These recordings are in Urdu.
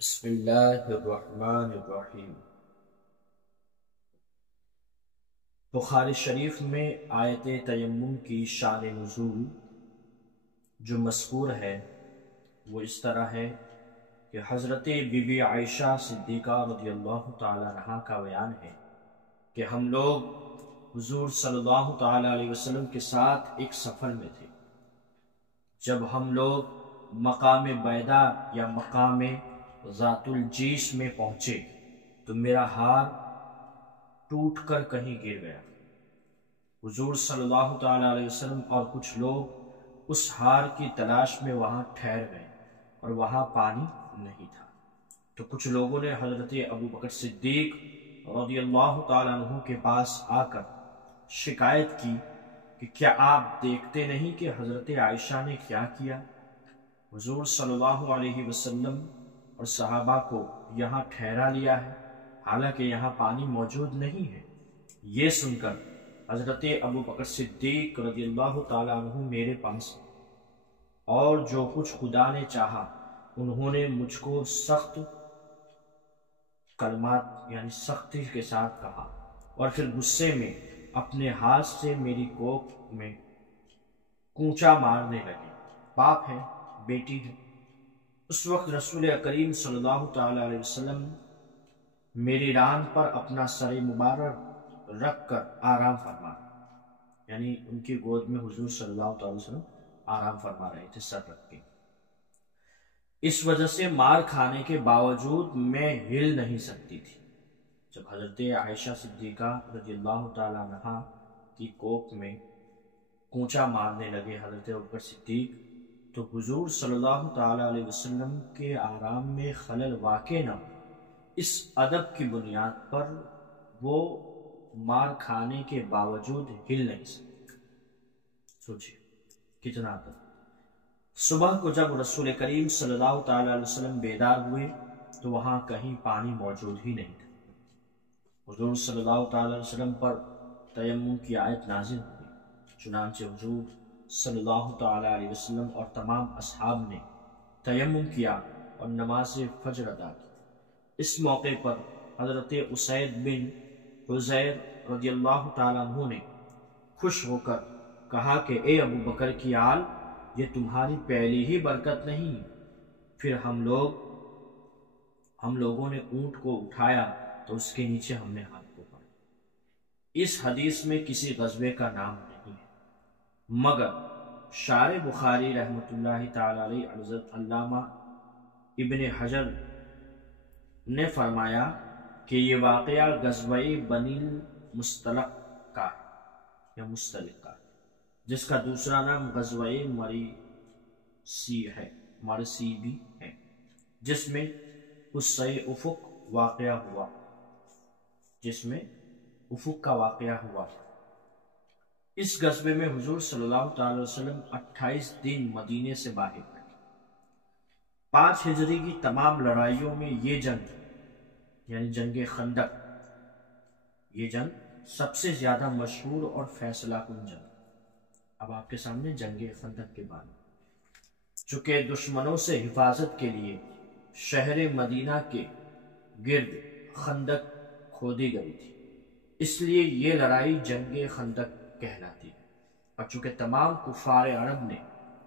بسم اللہ الرحمن الرحیم۔ بخاری شریف میں آیت تیمم کی شان نزول جو مذکور ہے وہ اس طرح ہے کہ حضرت بی بی عائشہ صدیقہ رضی اللہ تعالیٰ عنہا کا بیان ہے کہ ہم لوگ حضور صلی اللہ تعالیٰ علیہ وسلم کے ساتھ ایک سفر میں تھے۔ جب ہم لوگ مقام بیدا یا مقام ذات الجیش میں پہنچے تو میرا ہار ٹوٹ کر کہیں گر گیا۔ حضور صلی اللہ تعالیٰ علیہ وسلم اور کچھ لوگ اس ہار کی تلاش میں وہاں ٹھہر گئے اور وہاں پانی نہیں تھا، تو کچھ لوگوں نے حضرت ابو بکر صدیق رضی اللہ تعالیٰ عنہ کے پاس آ کر شکایت کی کہ کیا آپ دیکھتے نہیں کہ حضرت عائشہ نے کیا کیا؟ حضور صلی اللہ علیہ وسلم اور صحابہ کو یہاں ٹھہرا لیا ہے، حالانکہ یہاں پانی موجود نہیں ہے۔ یہ سن کر حضرت ابو بکر صدیق رضی اللہ تعالیٰ عنہ میرے پاس اور جو کچھ خدا نے چاہا انہوں نے مجھ کو سخت کلمات یعنی سختی کے ساتھ کہا، اور پھر غصے میں اپنے ہاتھ سے میری کوکھ میں کونچا مارنے لگے۔ باپ ہے، بیٹی ہے۔ اس وقت رسول کریم صلی اللہ تعالیٰ علیہ وسلم میری ران پر اپنا سر مبارک رکھ کر آرام فرما، یعنی ان کی گود میں حضور صلی اللہ تعالیٰ علیہ وسلم آرام فرما رہے تھے سر رکھ کے۔ اس وجہ سے مار کھانے کے باوجود میں ہل نہیں سکتی تھی۔ جب حضرت عائشہ صدیقہ رضی اللہ تعالیٰ عنہا کی کوکھ میں کونچا مارنے لگے حضرت ابوبکر صدیق، تو حضور صلی اللہ تعالیٰ علیہ وسلم کے آرام میں خلل واقع نہ ہو، اس ادب کی بنیاد پر وہ مار کھانے کے باوجود ہل نہیں سکتے۔ سوچئے کتنا ادب۔ صبح کو جب رسول کریم صلی اللہ تعالیٰ علیہ وسلم بیدار ہوئے تو وہاں کہیں پانی موجود ہی نہیں تھا۔ حضور صلی اللہ تعالیٰ علیہ وسلم پر تیمم کی آیت نازل ہوئی، چنانچہ حضور صلی اللہ تعالیٰ علیہ وسلم اور تمام اصحاب نے تیمم کیا اور نماز فجر ادا کی۔ اس موقع پر حضرت اسید بن حضیر رضی اللہ تعالیٰ عنہ نے خوش ہو کر کہا کہ اے ابو بکر کی آل، یہ تمہاری پہلی ہی برکت نہیں؟ پھر ہم لوگوں نے اونٹ کو اٹھایا تو اس کے نیچے ہم نے ہاتھ کو پڑا۔ اس حدیث میں کسی غزوے کا نام نہیں ہے، مگر شارح بخاری رحمۃ اللہ تعالی علیہ حضرت علامہ ابن حجر نے فرمایا کہ یہ واقعہ غزوہ بنی المصطلق کا ہے یا مستلق کا، جس کا دوسرا نام غزوہ مرسی بھی ہے، جس میں قصہ افق کا واقعہ ہوا۔ اس غزوے میں حضور صلی اللہ تعالی وسلم 28 دن مدینے سے باہر رہے۔ 5 ہجری کی تمام لڑائیوں میں یہ جنگ یعنی جنگ خندق، یہ جنگ سب سے زیادہ مشہور اور فیصلہ کن جنگ۔ اب آپ کے سامنے جنگ خندق کے بارے میں، چونکہ دشمنوں سے حفاظت کے لیے شہر مدینہ کے گرد خندق کھودی گئی تھی، اس لیے یہ لڑائی جنگ خندق کہلاتی ہے۔ اور چونکہ تمام کفار عرب نے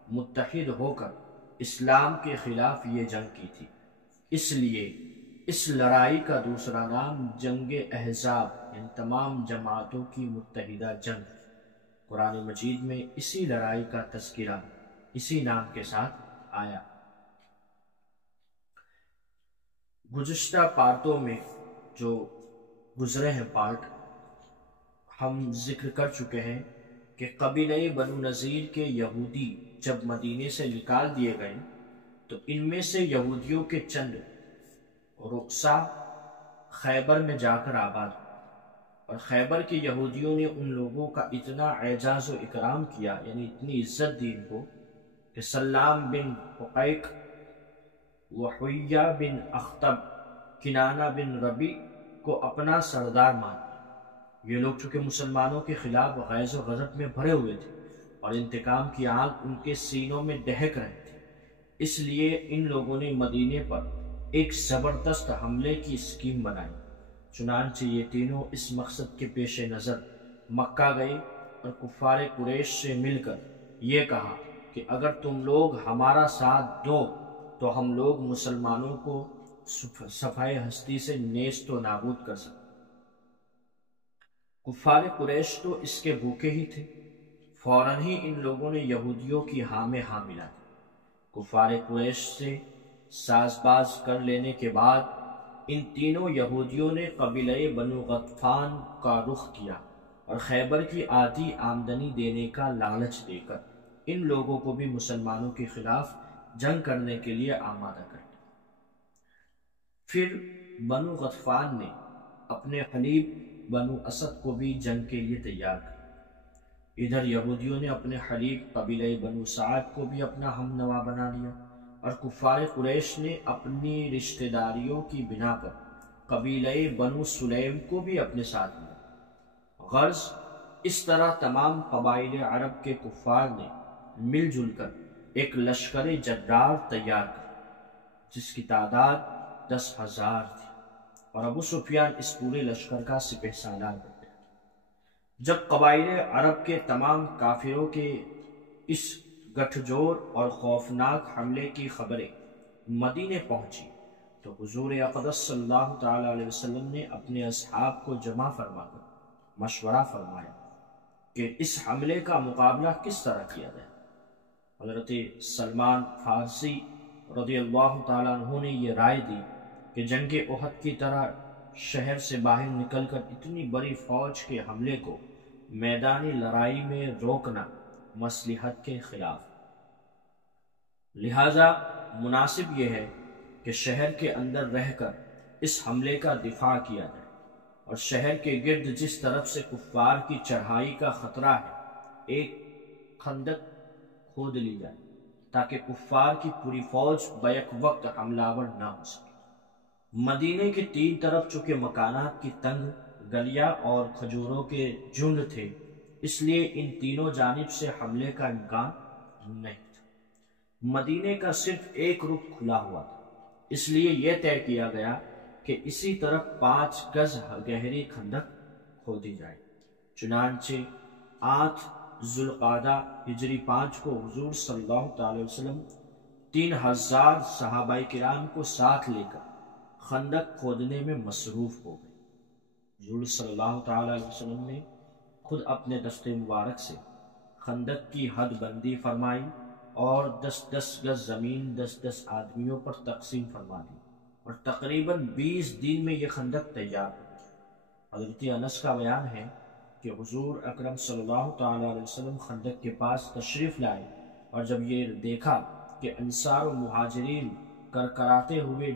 متحد ہو کر اسلام کے خلاف یہ جنگ کی تھی، اس لیے اس لڑائی کا دوسرا نام جنگ احزاب یعنی تمام جماعتوں کی متحدہ جنگ۔ قرآن مجید میں اسی لڑائی کا تذکرہ اسی نام کے ساتھ آیا۔ گزشتہ پارٹوں میں جو گزرے ہیں پارٹ، ہم ذکر کر چکے ہیں کہ قبیلہ بنو نذیر کے یہودی جب مدینے سے نکال دیے گئے تو ان میں سے یہودیوں کے چند رؤسا خیبر میں جا کر آباد ہوئے، اور خیبر کے یہودیوں نے ان لوگوں کا اتنا اعزاز و اکرام کیا، یعنی اتنی عزت دی ان کو، کہ سلام بن حقیق، وحیہ بن اخطب، کنانہ بن ربی کو اپنا سردار مان لیا۔ یہ لوگ چونکہ مسلمانوں کے خلاف غیظ و غضب میں بھرے ہوئے تھے اور انتقام کی آگ ان کے سینوں میں دہک رہے تھے، اس لیے ان لوگوں نے مدینے پر ایک زبردست حملے کی اسکیم بنائی۔ چنانچہ یہ تینوں اس مقصد کے پیش نظر مکہ گئے اور کفار قریش سے مل کر یہ کہا کہ اگر تم لوگ ہمارا ساتھ دو تو ہم لوگ مسلمانوں کو صفحہ ہستی سے نیست و نابود کر سکتے۔ کفار قریش تو اس کے بھوکے ہی تھے، فوراً ہی ان لوگوں نے یہودیوں کی ہاں میں ہاں ملا دی۔ کفار قریش سے ساز باز کر لینے کے بعد ان تینوں یہودیوں نے قبیلہ بنو غطفان کا رخ کیا اور خیبر کی آدھی آمدنی دینے کا لالچ دے کر ان لوگوں کو بھی مسلمانوں کے خلاف جنگ کرنے کے لیے آمادہ کر دیا۔ پھر بنو غطفان نے اپنے حلیف بنو اسد کو بھی جنگ کے لیے تیار کیا۔ ادھر یہودیوں نے اپنے حلیف قبیلہ بنو سعد کو بھی اپنا ہم نوا بنا لیا اور کفار قریش نے اپنی رشتہ داریوں کی بنا پر قبیلہ بنو سلیم کو بھی اپنے ساتھ لیا۔ غرض اس طرح تمام قبائل عرب کے کفار نے مل جل کر ایک لشکر جرار تیار کر جس کی تعداد 10,000 تھی، اور ابو سفیان اس پورے لشکر کا سپہ سالار بن گیا۔ جب قبائل عرب کے تمام کافروں کے اس گٹھ جوڑ اور خوفناک حملے کی خبریں مدینے پہنچی تو حضور اقدس صلی اللہ تعالی علیہ وسلم نے اپنے اصحاب کو جمع فرما کر مشورہ فرمایا کہ اس حملے کا مقابلہ کس طرح کیا جائے۔ حضرت سلمان فارسی رضی اللہ تعالیٰ عنہ نے یہ رائے دی کہ جنگ احد کی طرح شہر سے باہر نکل کر اتنی بڑی فوج کے حملے کو میدانی لڑائی میں روکنا مصلحت کے خلاف، لہذا مناسب یہ ہے کہ شہر کے اندر رہ کر اس حملے کا دفاع کیا جائے اور شہر کے گرد جس طرف سے کفار کی چڑھائی کا خطرہ ہے ایک خندق کھود لی جائے تاکہ کفار کی پوری فوج بیک وقت حملہ آور نہ ہو سکے۔ مدینے کے تین طرف چونکہ مکانات کی تنگ گلیاں اور کھجوروں کے جھنڈ تھے، اس لیے ان تینوں جانب سے حملے کا امکان نہیں تھا۔ مدینے کا صرف ایک رخ کھلا ہوا تھا، اس لیے یہ طے کیا گیا کہ اسی طرف 5 گز گہری خندق کھودی جائے۔ چنانچہ 8 ذوالقعدہ ہجری 5 کو حضور صلی اللہ تعالی وسلم 3000 صحابہ کرام کو ساتھ لے کر خندق کھودنے میں مصروف ہو گئے۔ حضور صلی اللہ تعالی وسلم نے خود اپنے دست مبارک سے خندق کی حد بندی فرمائی اور 10-10 گز زمین 10-10 آدمیوں پر تقسیم فرما دی اور تقریباً 20 دن میں یہ خندق تیار ہو گئی۔ حضرت انس کا بیان ہے کہ حضور اکرم صلی اللہ تعالی علیہ وسلم خندق کے پاس تشریف لائے اور جب یہ دیکھا کہ انصار و مہاجرین کرکراتے ہوئے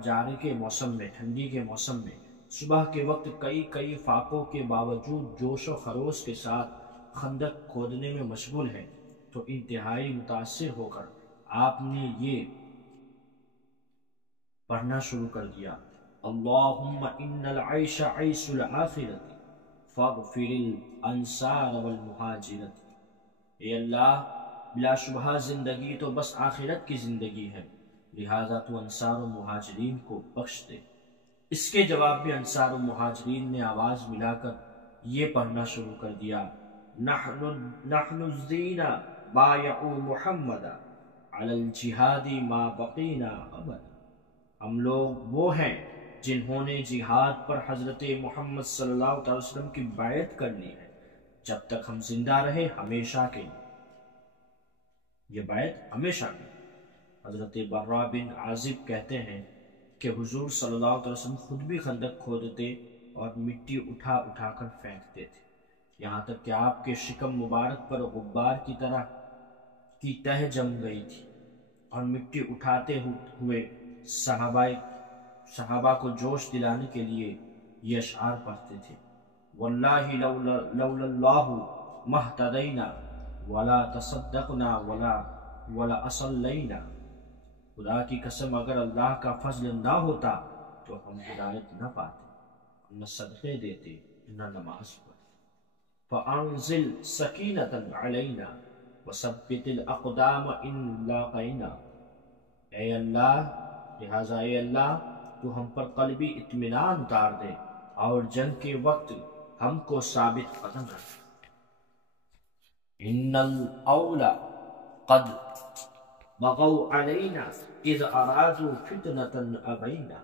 جاڑے کے موسم میں، ٹھنڈی کے موسم میں صبح کے وقت کئی فاقوں کے باوجود جوش و خروش کے ساتھ خندق کھودنے میں مشغول ہیں تو انتہائی متاثر ہو کر آپ نے یہ پڑھنا شروع کر دیا: اللہم ان العیش عیش الآخرت فاغفر الانصار والمہاجرت۔ اے اللہ، بلا شبہ زندگی تو بس آخرت کی زندگی ہے، لہذا تو انصار و مہاجرین کو بخش دے۔ اس کے جواب میں انصار و مہاجرین نے آواز ملا کر یہ پڑھنا شروع کر دیا: نحن الذین بایعوا محمدا علی الجہاد ما بقینا ابدا۔ ہم لوگ وہ ہیں جنہوں نے جہاد پر حضرت محمد صلی اللہ علیہ وسلم کی بیعت کر لی ہے جب تک ہم زندہ رہے، ہمیشہ کے لیے۔ یہ بیعت ہمیشہ کی۔ حضرت برا بن عازب کہتے ہیں کہ حضور صلی اللہ علیہ وسلم خود بھی خندق کھودتے اور مٹی اٹھا اٹھا کر پھینکتے تھے، یہاں تک کہ آپ کے شکم مبارک پر غبار کی طرح کی تہ جم گئی تھی، اور مٹی اٹھاتے ہوئے صحابہ کو جوش دلانے کے لیے یہ اشعار پڑھتے تھے: واللہ لولا اللہ مہتدینا ولا تصدقنا ولا اصلینا۔ خدا کی قسم اگر اللہ کا فضل نہ ہوتا تو ہم ہدایت نہ پاتے، نہ صدقے دیتے، نہ نماز پڑھتے۔ فانزل سکینۃ علینا وثبت الاقدام ان لاقینا۔ اے اللہ، لہٰذا اے اللہ تو ہم پر قلبی اطمینان اتار دے اور جنگ کے وقت ہم کو ثابت قدم رکھ۔ ان الاولا قد بغوا علینا اذ ارادوا فتنة ابینا،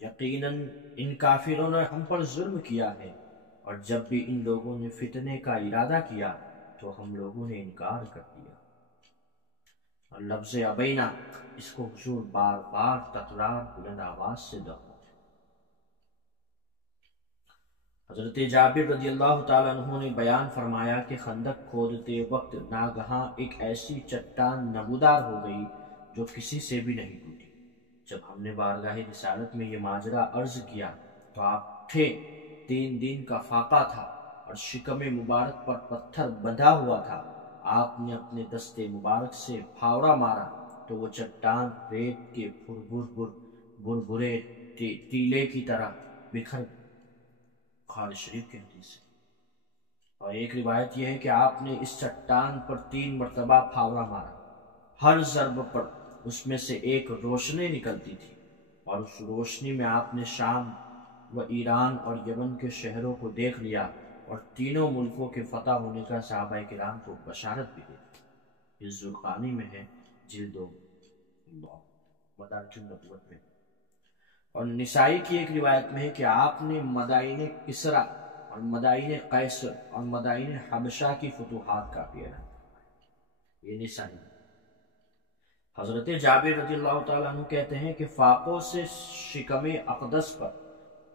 یقیناً ان کافروں نے ہم پر ظلم کیا ہے، اور جب بھی ان لوگوں نے فتنے کا ارادہ کیا تو ہم لوگوں نے انکار کر دیا۔ اور لفظ ابینا اس کو حضور بار بار تکرار بلند آواز سے دہراتے۔ حضرت جابر رضی اللہ تعالیٰ عنہ نے بیان فرمایا کہ خندق کھودتے وقت ناگہاں ایک ایسی چٹان نمودار ہو گئی جو کسی سے بھی نہیں ٹوٹی۔ جب ہم نے بارگاہ رسالت میں یہ ماجرا عرض کیا تو آپ تھے، 3 دن کا فاقہ تھا اور شکم مبارک پر پتھر بندھا ہوا تھا۔ آپ نے اپنے دست مبارک سے پھاوڑا مارا تو وہ چٹان ریت کے بھربھرے ٹیلے کی طرح بکھر بخاری شریف کے حدیث ہے۔ اور ایک روایت یہ ہے کہ آپ نے اس چٹان پر 3 مرتبہ پھاوڑا مارا، ہر ضرب پر اس میں سے ایک روشنی نکلتی تھی، اور اس روشنی میں آپ نے شام و ایران اور یمن کے شہروں کو دیکھ لیا اور تینوں ملکوں کے فتح ہونے کا صحابہ کرام کو بشارت بھی دی۔ اس زرقانی میں ہے، جلد 9 مدارج النبوت میں۔ اور نسائی کی ایک روایت میں ہے کہ آپ نے مدائن کسرا اور مدائن قیصر اور مدائن حبشہ کی فتوحات کا بھی اعلان کیا۔ یہ نسائی۔ حضرت جابر رضی اللہ تعالیٰ عنہ کہتے ہیں کہ فاقوں سے شکم اقدس پر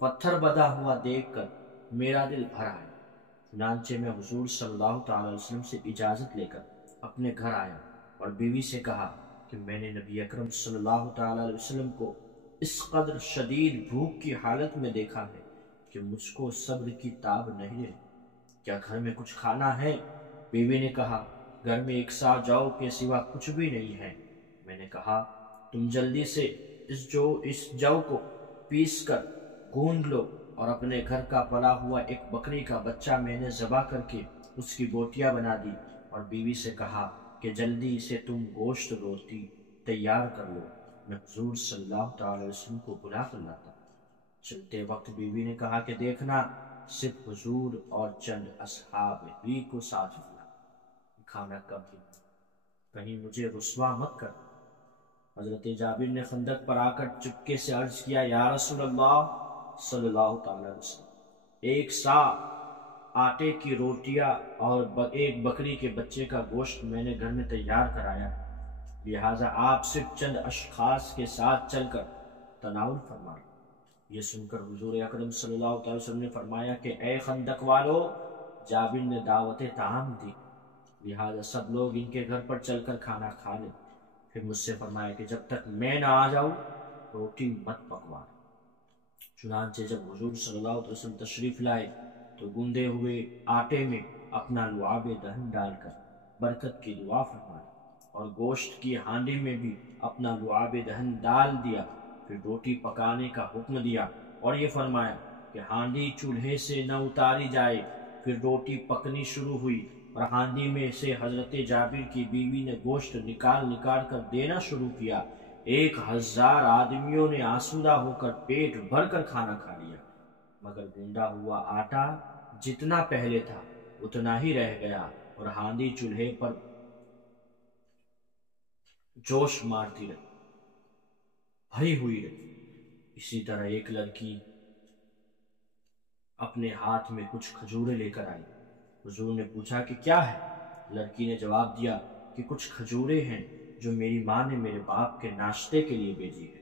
پتھر بندھا ہوا دیکھ کر میرا دل بھر آیا۔ چنانچہ میں حضور صلی اللہ تعالیٰ علیہ وسلم سے اجازت لے کر اپنے گھر آیا اور بیوی سے کہا کہ میں نے نبی اکرم صلی اللہ تعالیٰ علیہ وسلم کو اس قدر شدید بھوک کی حالت میں دیکھا ہے کہ مجھ کو صبر کی تاب نہیں رہی، کیا گھر میں کچھ کھانا ہے؟ بیوی نے کہا گھر میں 1 سا جو کے سوا کچھ بھی نہیں ہے۔ میں نے کہا تم جلدی سے اس جو کو پیس کر گوندھ لو، اور اپنے گھر کا پلا ہوا ایک بکری کا بچہ میں نے ذبح کر کے اس کی بوٹیاں بنا دی، اور بیوی سے کہا کہ جلدی سے تم گوشت روٹی تیار کر لو، میں حضور صلی اللہ تعالی وسلم کو بلا کر لاتا۔ چلتے وقت بیوی نے کہا کہ دیکھنا صرف حضور اور چند اصحاب ہی کو ساتھ ملا، کھانا کم ہی، کہیں مجھے رسوا مت کر۔ حضرت جابر نے خندق پر آ کر چپکے سے عرض کیا یا رسول اللہ صلی اللہ تعالی وسلم، 1 سا آٹے کی روٹیاں اور ایک بکری کے بچے کا گوشت میں نے گھر میں تیار کرایا، لہٰذا آپ صرف چند اشخاص کے ساتھ چل کر تناول فرمائیں۔ یہ سن کر حضور اکرم صلی اللہ علیہ وسلم نے فرمایا کہ اے خندق والو، جابر نے دعوت طعام دی، لہٰذا سب لوگ ان کے گھر پر چل کر کھانا کھا لیں۔ پھر مجھ سے فرمایا کہ جب تک میں نہ آ جاؤں روٹی مت پکوانا۔ چنانچہ جب حضور صلی اللہ علیہ وسلم تشریف لائے تو گوندے ہوئے آٹے میں اپنا لعاب دہن ڈال کر برکت کی دعا فرمائی، اور گوشت کی ہانڈی میں بھی اپنا لعاب دہن ڈال دیا۔ پھر روٹی پکانے کا حکم دیا اور یہ فرمایا کہ ہانڈی چولہے سے نہ اتاری جائے۔ پھر روٹی پکنی شروع ہوئی اور ہانڈی میں سے حضرت جابر کی بیوی نے گوشت نکال کر دینا شروع کیا۔ 1000 آدمیوں نے آسودہ ہو کر پیٹ بھر کر کھانا کھا لیا، مگر گوندا ہوا آٹا جتنا پہلے تھا اتنا ہی رہ گیا، اور ہانڈی چولہے پر جوش مارتی رہی، بھری ہوئی رہی۔ اسی طرح ایک لڑکی اپنے ہاتھ میں کچھ کھجورے لے کر آئی۔ حضور نے پوچھا کہ کیا ہے؟ لڑکی نے جواب دیا کہ کچھ کھجورے ہیں جو میری ماں نے میرے باپ کے ناشتے کے لیے بھیجی ہے۔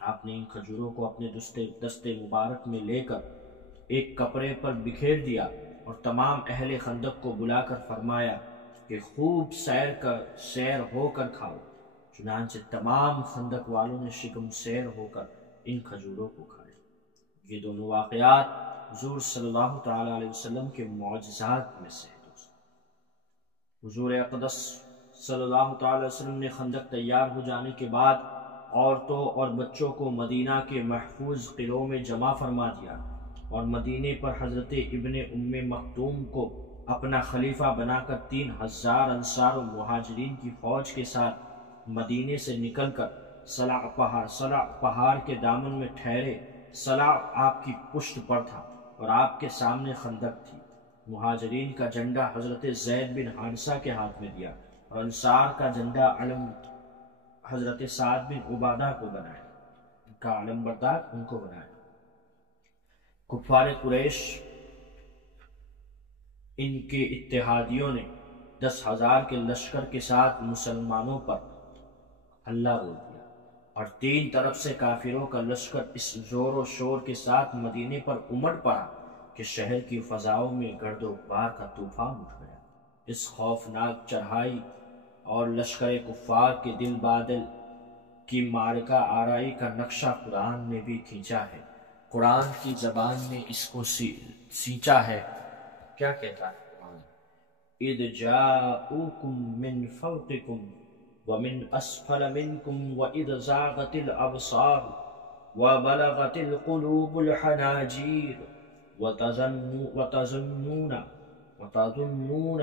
آپ نے ان کھجوروں کو اپنے دست مبارک میں لے کر ایک کپڑے پر بکھیر دیا اور تمام اہل خندق کو بلا کر فرمایا کہ خوب سیر ہو کر کھاؤ۔ چنانچہ تمام خندق والوں نے شکم سیر ہو کر ان کھجوروں کو کھایا۔ یہ دونوں واقعات حضور صلی اللہ تعالی علیہ وسلم کے معجزات میں سے ہیں۔ حضور اقدس صلی اللہ تعالی علیہ وسلم نے خندق تیار ہو جانے کے بعد عورتوں اور بچوں کو مدینہ کے محفوظ قلعوں میں جمع فرما دیا، اور مدینے پر حضرت ابن مکتوم کو اپنا خلیفہ بنا کر 3000 انصار و مہاجرین کی فوج کے ساتھ مدینے سے نکل کر صلع پہاڑ کے دامن میں ٹھہرے، صلع آپ کی پشت پر تھا اور آپ کے سامنے خندق تھی۔ مہاجرین کا جھنڈا حضرت زید بن حارثہ کے ہاتھ میں دیا اور انصار کا جھنڈا علم حضرت سعد بن عبادہ کو بنایا، ان کا علم بردار ان کو بنایا۔ کفار قریش ان کے اتحادیوں نے 10,000 کے لشکر کے ساتھ مسلمانوں پر حملہ بول دیا اور تین طرف سے کافروں کا لشکر اس زور و شور کے ساتھ مدینے پر امڑ پڑا کہ شہر کی فضاؤں میں گرد و غبار کا طوفان اٹھ گیا۔ اس خوفناک چڑھائی اور لشکر کفار کے دل بادل کی معرکہ آرائی کا نقشہ قرآن نے بھی کھینچا ہے۔ قرآن کی زبان نے اس کو سینچا ہے۔ کیا کہتا ہے قرآن؟ اذ جاؤکم من فوقکم ومن اسفل منکم واذ زاغت الابصار وبلغت القلوب الحناجر وتظنون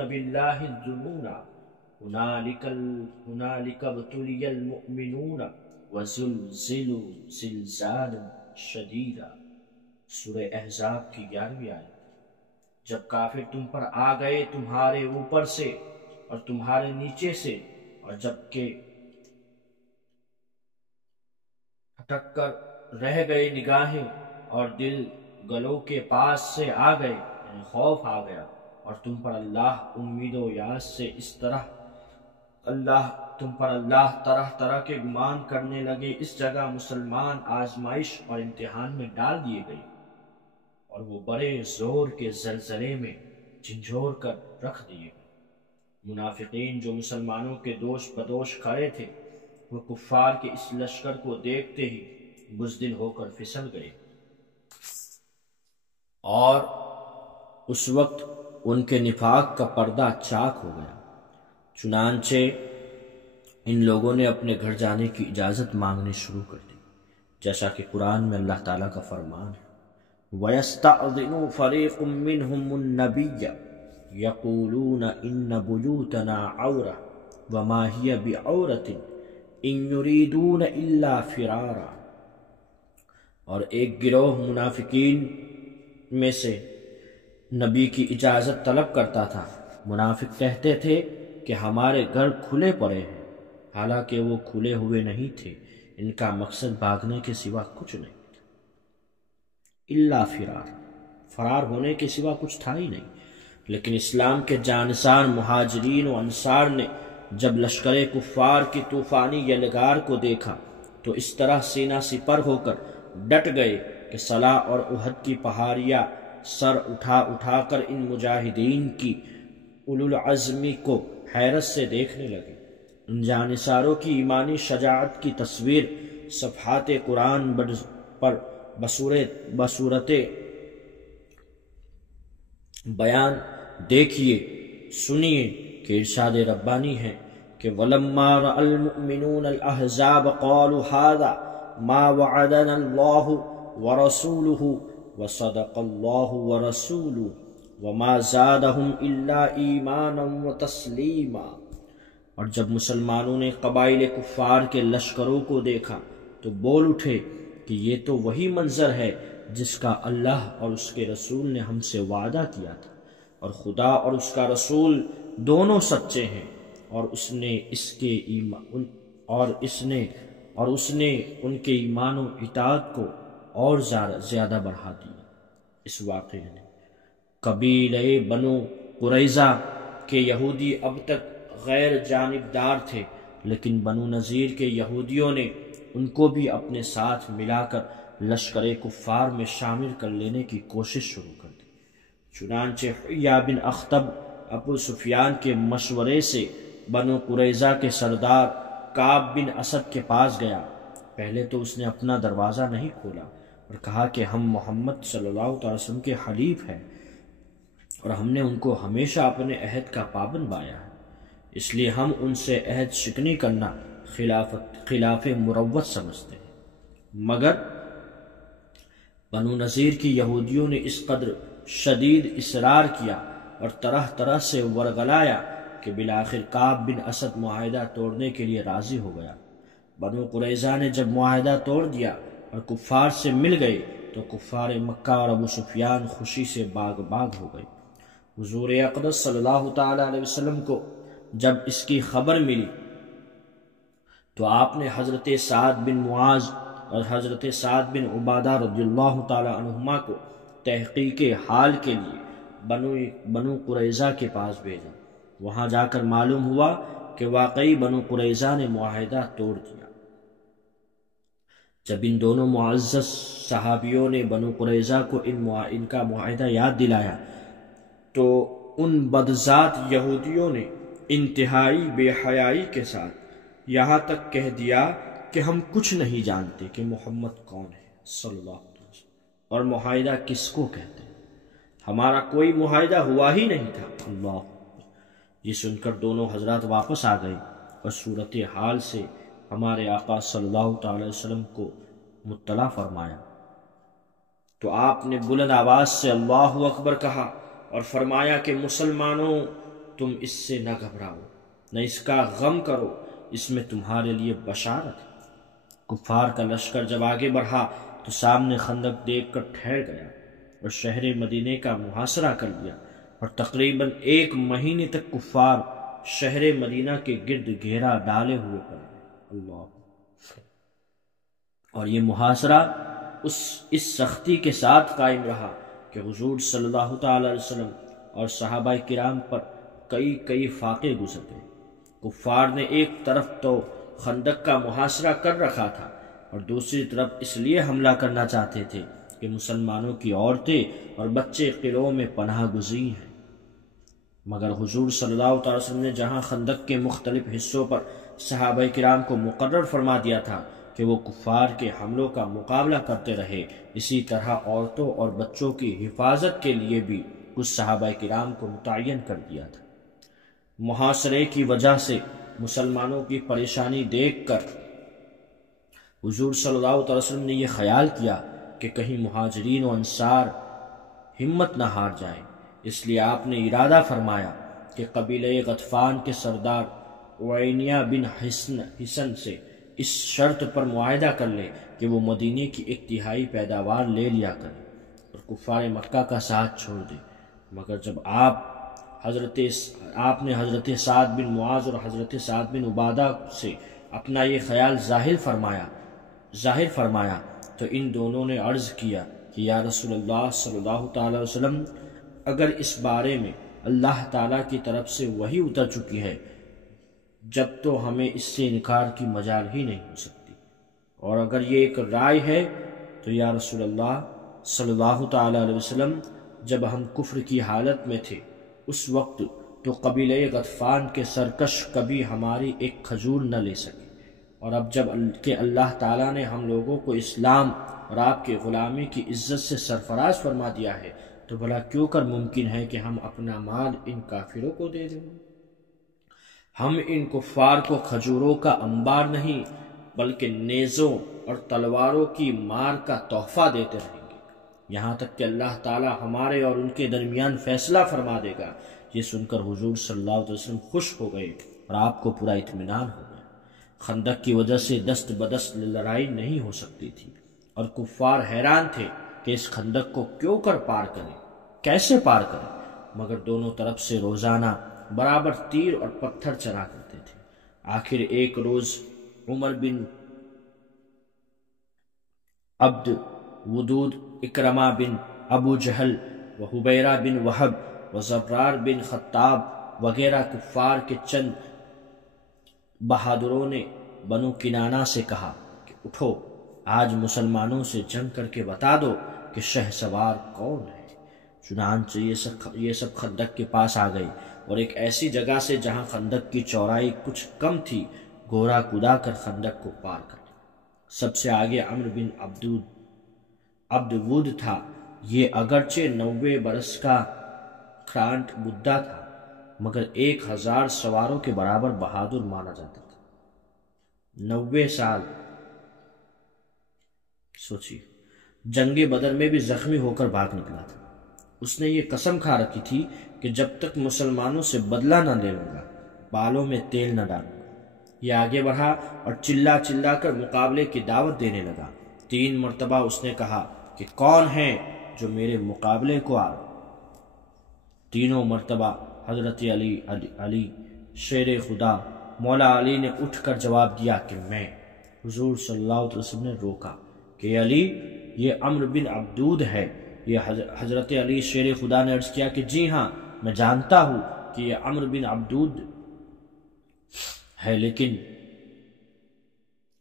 بالله الظنون هنالك ابتلي المؤمنون وزلزلوا زلزالا شدیدا۔ سورہ احزاب کی 11ویں آیت۔ جب کافر تم پر آ گئے تمہارے اوپر سے اور تمہارے نیچے سے، اور جب کہ اٹک کر رہ گئے نگاہیں اور دل گلوں کے پاس سے آ گئے، یعنی خوف آ گیا، اور تم پر اللہ امید و یاس سے اس طرح طرح طرح کے گمان کرنے لگے، اس جگہ مسلمان آزمائش اور امتحان میں ڈال دیے گئے اور وہ بڑے زور کے زلزلے میں جھنجھوڑ کر رکھ دیے گئے۔ منافقین جو مسلمانوں کے دوش بدوش کھڑے تھے، وہ کفار کے اس لشکر کو دیکھتے ہی بزدل ہو کر پھسل گئے، اور اس وقت ان کے نفاق کا پردہ چاک ہو گیا۔ چنانچہ ان لوگوں نے اپنے گھر جانے کی اجازت مانگنی شروع کر دی، جیسا کہ قرآن میں اللہ تعالیٰ کا فرمان ہے وَيَسْتَأْذِنُ فَرِيقٌ مِّنْهُمُ النَّبِيَّ يَقُولُونَ إِنَّ بُيُوتَنَا عَوْرَةٌ وَمَا هِيَ بِعَوْرَةٍ إِن يُرِيدُونَ إِلَّا فِرَارًا۔ اور ایک گروہ منافقین میں سے نبی کی اجازت طلب کرتا تھا۔ منافق کہتے تھے کہ ہمارے گھر کھلے پڑے ہیں، حالانکہ وہ کھلے ہوئے نہیں تھے، ان کا مقصد بھاگنے کے سوا کچھ نہیں تھا۔ الا فرار ہونے کے سوا کچھ تھا ہی نہیں۔ لیکن اسلام کے جانثار مہاجرین و انصار نے جب لشکر کفار کی طوفانی یلغار کو دیکھا تو اس طرح سینہ سپر ہو کر ڈٹ گئے کہ صلع اور احد کی پہاڑیاں سر اٹھا کر ان مجاہدین کی اولوالعزمی کو حیرت سے دیکھنے لگے۔ ان جانثاروں کی ایمانی شجاعت کی تصویر صفحات قرآن پر بصورت بیان دیکھیے، سنیے کہ ارشاد ربانی ہے کہ وَلَمَّا رَأَى الْمُؤْمِنُونَ الْأَحْزَابَ قَالُوا هَذَا مَا وَعَدَنَا اللَّهُ وَرَسُولُهُ وَصَدَقَ اللَّهُ وَرَسُولُهُ وَمَا زَادَهُمْ إِلَّا إِيمَانًا وَتَسْلِيمًا۔ اور جب مسلمانوں نے قبائل کفار کے لشکروں کو دیکھا تو بول اٹھے کہ یہ تو وہی منظر ہے جس کا اللہ اور اس کے رسول نے ہم سے وعدہ کیا تھا، اور خدا اور اس کا رسول دونوں سچے ہیں، اور اس نے ان کے ایمان و اطاعت کو اور زیادہ بڑھا دیا۔ اس واقعے نے قبیلہ بنو قریظہ کے یہودی اب تک غیر جانبدار تھے، لیکن بنو نذیر کے یہودیوں نے ان کو بھی اپنے ساتھ ملا کر لشکر کفار میں شامل کر لینے کی کوشش شروع کر دی۔ چنانچہ حیہ بن اخطب ابو سفیان کے مشورے سے بنو قریظہ کے سردار کعب بن اسد کے پاس گیا۔ پہلے تو اس نے اپنا دروازہ نہیں کھولا اور کہا کہ ہم محمد صلی اللہ علیہ وسلم کے حلیف ہیں اور ہم نے ان کو ہمیشہ اپنے عہد کا پابند پایا ہے، اس لیے ہم ان سے عہد شکنی کرنا خلاف مروت سمجھتے ہیں۔ مگر بنو نذیر کی یہودیوں نے اس قدر شدید اصرار کیا اور طرح طرح سے ورغلایا کہ بالآخر کعب بن اسد معاہدہ توڑنے کے لیے راضی ہو گیا۔ بنو قریظہ نے جب معاہدہ توڑ دیا اور کفار سے مل گئے تو کفار مکہ اور ابو سفیان خوشی سے باغ باغ ہو گئے۔ حضور اقدس صلی اللہ تعالی علیہ وسلم کو جب اس کی خبر ملی تو آپ نے حضرت سعد بن معاذ اور حضرت سعد بن عبادہ رضی اللہ تعالی عنہما کو تحقیق حال کے لیے بنو قریظہ کے پاس بھیجا۔ وہاں جا کر معلوم ہوا کہ واقعی بنو قریظہ نے معاہدہ توڑ دیا۔ جب ان دونوں معزز صحابیوں نے بنو قریظہ کو ان کا معاہدہ یاد دلایا تو ان بدذات یہودیوں نے انتہائی بے حیائی کے ساتھ یہاں تک کہہ دیا کہ ہم کچھ نہیں جانتے کہ محمد کون ہے صلی اللہ علیہ وسلم، اور معاہدہ کس کو کہتے ہیں، ہمارا کوئی معاہدہ ہوا ہی نہیں تھا۔ اللہ! یہ سن کر دونوں حضرات واپس آ گئے اور صورتحال سے ہمارے آقا صلی اللہ تعالی وسلم کو مطلع فرمایا تو آپ نے بلند آواز سے اللہ اکبر کہا اور فرمایا کہ مسلمانوں، تم اس سے نہ گھبراؤ، نہ اس کا غم کرو، اس میں تمہارے لیے بشارت ہے۔ کفار کا لشکر جب آگے بڑھا تو سامنے خندق دیکھ کر ٹھہر گیا اور شہر مدینے کا محاصرہ کر لیا، اور تقریباً 1 مہینے تک کفار شہر مدینہ کے گرد گھیرا ڈالے ہوئے پڑے۔ اللہ! اور یہ محاصرہ اس سختی کے ساتھ قائم رہا کہ حضور صلی اللہ تعالی علیہ وسلم اور صحابہ کرام پر کئی فاقے گزر گئے۔ کفار نے ایک طرف تو خندق کا محاصرہ کر رکھا تھا اور دوسری طرف اس لیے حملہ کرنا چاہتے تھے کہ مسلمانوں کی عورتیں اور بچے قلعوں میں پناہ گزین ہیں، مگر حضور صلی اللہ تعالی وسلم نے جہاں خندق کے مختلف حصوں پر صحابہ کرام کو مقرر فرما دیا تھا کہ وہ کفار کے حملوں کا مقابلہ کرتے رہے، اسی طرح عورتوں اور بچوں کی حفاظت کے لیے بھی کچھ صحابہ کرام کو متعین کر دیا تھا۔ محاصرے کی وجہ سے مسلمانوں کی پریشانی دیکھ کر حضور صلی اللہ علیہ وسلم نے یہ خیال کیا کہ کہیں مہاجرین و انصار ہمت نہ ہار جائیں، اس لیے آپ نے ارادہ فرمایا کہ قبیلہ غطفان کے سردار عینیہ بن حسن سے اس شرط پر معاہدہ کر لے کہ وہ مدینے کی 1/3 پیداوار لے لیا کرے اور کفار مکہ کا ساتھ چھوڑ دے۔ مگر جب آپ نے حضرت سعد بن معاذ اور حضرت سعد بن عبادہ سے اپنا یہ خیال ظاہر فرمایا تو ان دونوں نے عرض کیا کہ یا رسول اللہ صلی اللہ تعالی وسلم، اگر اس بارے میں اللہ تعالیٰ کی طرف سے وحی اتر چکی ہے جب تو ہمیں اس سے انکار کی مجال ہی نہیں ہو سکتی، اور اگر یہ ایک رائے ہے تو یا رسول اللہ صلی اللہ تعالی علیہ وسلم، جب ہم کفر کی حالت میں تھے اس وقت تو قبیلہ غطفان کے سرکش کبھی ہماری ایک کھجور نہ لے سکے، اور اب جب کہ اللہ تعالیٰ نے ہم لوگوں کو اسلام اور آپ کے غلامی کی عزت سے سرفراز فرما دیا ہے تو بھلا کیوں کر ممکن ہے کہ ہم اپنا مال ان کافروں کو دے دیں؟ ہم ان کفار کو کھجوروں کا انبار نہیں بلکہ نیزوں اور تلواروں کی مار کا تحفہ دیتے رہیں گے، یہاں تک کہ اللہ تعالیٰ ہمارے اور ان کے درمیان فیصلہ فرما دے گا۔ یہ سن کر حضور صلی اللہ علیہ وسلم خوش ہو گئے اور آپ کو پورا اطمینان ہو گیا۔ خندق کی وجہ سے دست بدست لڑائی نہیں ہو سکتی تھی اور کفار حیران تھے کہ اس خندق کو کیوں کر پار کریں، کیسے پار کریں، مگر دونوں طرف سے روزانہ برابر تیر اور پتھر چلا کرتے تھے۔ آخر ایک روز عمر بن عبد ودود، اکرمہ بن ابو جہل و حبیرہ بن وہب و زبرار بن خطاب وغیرہ کفار کے چند بہادروں نے بنو کنانہ سے کہا کہ اٹھو، آج مسلمانوں سے جنگ کر کے بتا دو کہ شہ سوار کون ہے۔ چنانچہ یہ سب خندق کے پاس آ گئے اور ایک ایسی جگہ سے جہاں خندق کی چوڑائی کچھ کم تھی گھوڑا کدا کر خندق کو پار کر لیا۔ سب سے آگے عمرو بن عبد ود تھا۔ یہ اگرچہ 90 برس کا کھرانٹ بڈھا تھا مگر 1000 سواروں کے برابر بہادر مانا جاتا تھا۔ 90 سال سوچیے، جنگ بدر میں بھی زخمی ہو کر بھاگ نکلا تھا۔ اس نے یہ قسم کھا رکھی تھی کہ جب تک مسلمانوں سے بدلہ نہ لے لوں گا بالوں میں تیل نہ ڈالوں گا۔ یہ آگے بڑھا اور چلا چلا کر مقابلے کی دعوت دینے لگا۔ 3 مرتبہ اس نے کہا کہ کون ہے جو میرے مقابلے کو آ؟ تینوں مرتبہ حضرت علی شیر خدا مولا علی نے اٹھ کر جواب دیا کہ میں۔ حضور صلی اللہ علیہ وسلم نے روکا کہ علی یہ عمرو بن عبدود ہے۔ یہ حضرت علی شیر خدا نے عرض کیا کہ جی ہاں میں جانتا ہوں کہ یہ عمرو بن عبدود ہے، لیکن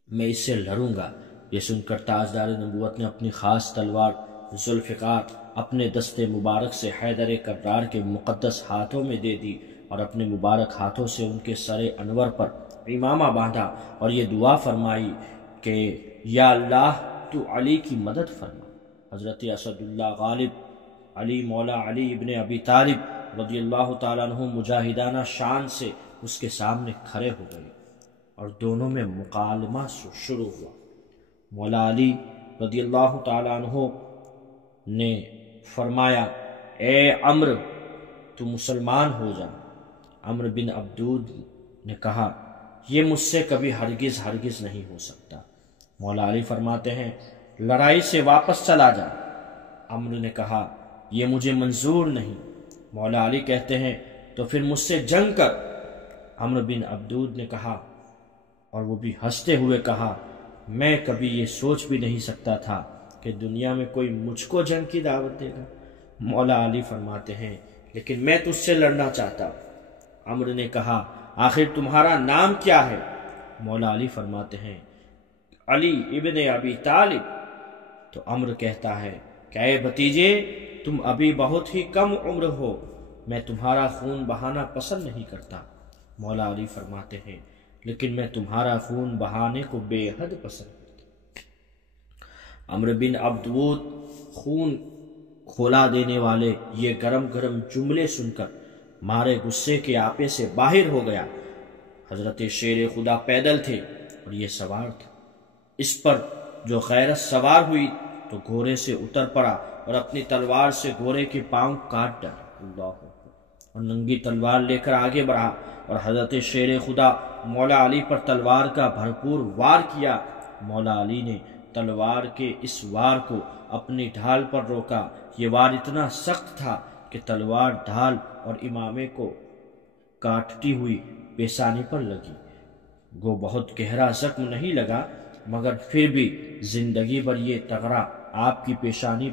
میں اس سے لڑوں گا۔ یہ سن کر تاجدار نبوت نے اپنی خاص تلوار ذوالفقار اپنے دستے مبارک سے حیدر کرار کے مقدس ہاتھوں میں دے دی اور اپنے مبارک ہاتھوں سے ان کے سر انور پر امامہ باندھا اور یہ دعا فرمائی کہ یا اللہ تو علی کی مدد فرما۔ حضرت اسد اللہ غالب علی مولا علی ابن ابی طالب رضی اللہ تعالیٰ عنہ مجاہدانہ شان سے اس کے سامنے کھڑے ہو گئے اور دونوں میں مکالمہ شروع ہوا۔ مولا علی رضی اللہ تعالیٰ عنہ نے فرمایا اے عمرو تو مسلمان ہو جا۔ عمرو بن عبدود نے کہا یہ مجھ سے کبھی ہرگز ہرگز نہیں ہو سکتا۔ مولا علی فرماتے ہیں لڑائی سے واپس چلا جا۔ عمرو نے کہا یہ مجھے منظور نہیں۔ مولا علی کہتے ہیں تو پھر مجھ سے جنگ کر۔ عمرو بن عبدود نے کہا اور وہ بھی ہنستے ہوئے کہا میں کبھی یہ سوچ بھی نہیں سکتا تھا کہ دنیا میں کوئی مجھ کو جنگ کی دعوت دے گا۔ مولا علی فرماتے ہیں لیکن میں تجھ سے لڑنا چاہتا ہوں۔ عمرو نے کہا آخر تمہارا نام کیا ہے؟ مولا علی فرماتے ہیں علی ابن ابی طالب۔ تو عمرو کہتا ہے کہ اے بھتیجے تم ابھی بہت ہی کم عمر ہو، میں تمہارا خون بہانا پسند نہیں کرتا۔ مولا علی فرماتے ہیں لیکن میں تمہارا خون بہانے کو بے حد پسند کرتا۔ عمرو بن عبدود خون کھولا دینے والے یہ گرم گرم جملے سن کر مارے غصے کے آپے سے باہر ہو گیا۔ حضرت شیر خدا پیدل تھے اور یہ سوار تھا۔ اس پر جو غیرت سوار ہوئی تو گھوڑے سے اتر پڑا اور اپنی تلوار سے گھوڑے کے پاؤں کاٹ ڈالا، اللہ اور ننگی تلوار لے کر آگے بڑھا اور حضرت شیر خدا مولا علی پر تلوار کا بھرپور وار کیا۔ مولا علی نے تلوار کے اس وار کو اپنی ڈھال پر روکا۔ یہ وار اتنا سخت تھا کہ تلوار ڈھال اور امامے کو کاٹتی ہوئی پیشانی پر لگی۔ گو بہت گہرا زخم نہیں لگا مگر پھر بھی زندگی بھر یہ تغرا آپ کی پیشانی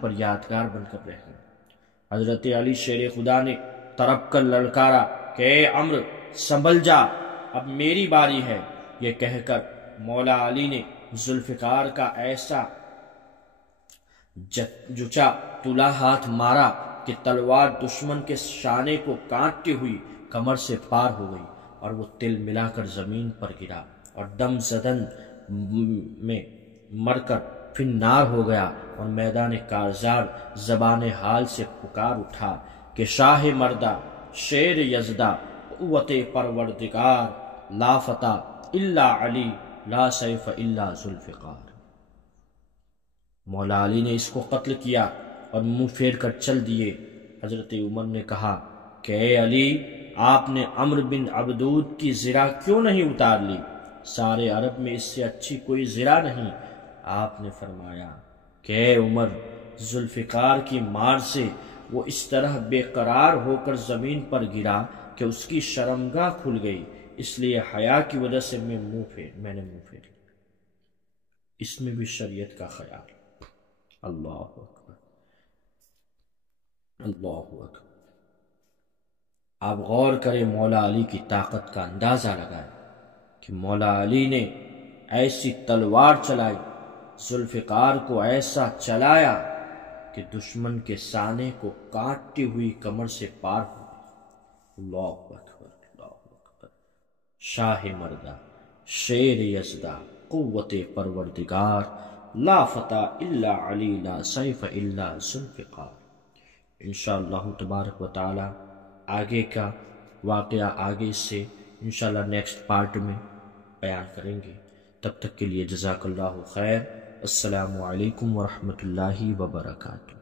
پر یادگار بن کر رہ گیا۔ حضرت علی شیر خدا نے تڑپ کر للکارا کہ اے عمرو سنبھل جا، اب میری باری ہے۔ یہ کہہ کر مولا علی نے ذوالفقار کا ایسا جچا تلا ہاتھ مارا کہ تلوار دشمن کے شانے کو کاٹتی ہوئی کمر سے پار ہو گئی اور وہ تل ملا کر زمین پر گرا اور دم زدن میں مر کر پھر نار ہو گیا اور میدان کارزار زبان حال سے پکار اٹھا کہ شاہ مردہ شیر یزدہ قوت پروردگار لا فتح الا علی لا سیف الا ذوالفقار۔ مولا علی نے اس کو قتل کیا اور منہ پھیر کر چل دیے۔ حضرت عمر نے کہا کہ اے علی آپ نے عمرو بن عبدود کی زرہ کیوں نہیں اتار لی؟ سارے عرب میں اس سے اچھی کوئی زرہ نہیں۔ آپ نے فرمایا کہ اے عمر ذوالفقار کی مار سے وہ اس طرح بے قرار ہو کر زمین پر گرا کہ اس کی شرمگاہ کھل گئی، اس لیے حیا کی وجہ سے میں نے منہ پھیر لیا۔ اس میں بھی شریعت کا خیال۔ اللہ اکبر، اللہ اکبر۔ آپ غور کریں مولا علی کی طاقت کا اندازہ لگائیں کہ مولا علی نے ایسی تلوار چلائی، ذوالفقار کو ایسا چلایا کہ دشمن کے سانے کو کاٹتی ہوئی کمر سے پار ہو گئی۔ اللہ اکبر، اللہ اکبر۔ شاہ مردہ شیر یزدہ قوت پروردگار لا فتح الا علی لا سیف الا ذوالفقار۔ انشاءاللہ تبارک و تعالی آگے کا واقعہ آگے سے انشاءاللہ نیکسٹ پارٹ میں بیان کریں گے۔ تب تک کے لیے جزاک اللہ خیر۔ السلام علیکم ورحمۃ اللہ وبرکاتہ۔